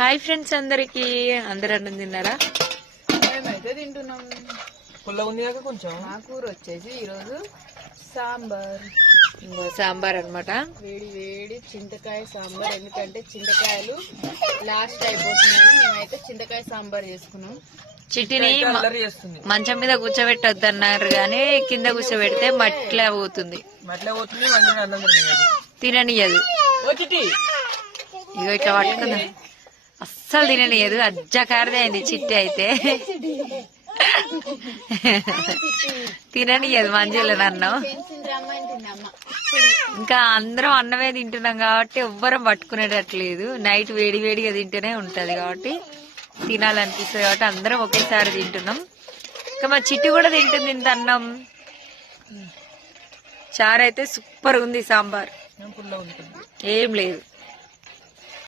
Hi friends అందరికి, అందరు అన్నం తిన్నారా? మేమైతే తింటున్నాం. పుల్ల ఉంది కాక కొంచెం. మా కూర వచ్చేసి ఈరోజు సాంబార్. సాంబార్ అన్నమాట. వేడి వేడి చింతకాయ సాంబార్. ఎందుకంటే చింతకాయలు లాస్ట్ అయిపోతున్నాయని మేమైతే చింతకాయ సాంబార్ చేసుకున్నాం. చిట్టిని మంచం మీద కూర్చోబెట్టొద్దు అన్నారు గానీ కింద కూర్చోబెడితే మట్లా పోతుంది, తిననియదు. ఇగో ఇట్లా పట్టుకుందా, అస్సలు తిననియదు. అజ్జకారదే అయింది చిట్టి అయితే. తిననియదు మంజుల నన్ను. ఇంకా అందరం అన్నమే తింటున్నాం కాబట్టి ఎవ్వరం పట్టుకునేటట్లేదు. నైట్ వేడి వేడిగా తింటూనే ఉంటది కాబట్టి తినాలనిపిస్తుంది కాబట్టి అందరం ఒకేసారి తింటున్నాం. ఇంకా మా చిట్టి కూడా తింటుంది ఇంత అన్నం. చారు అయితే సూపర్ ఉంది, సాంబార్ ఏం లేదు.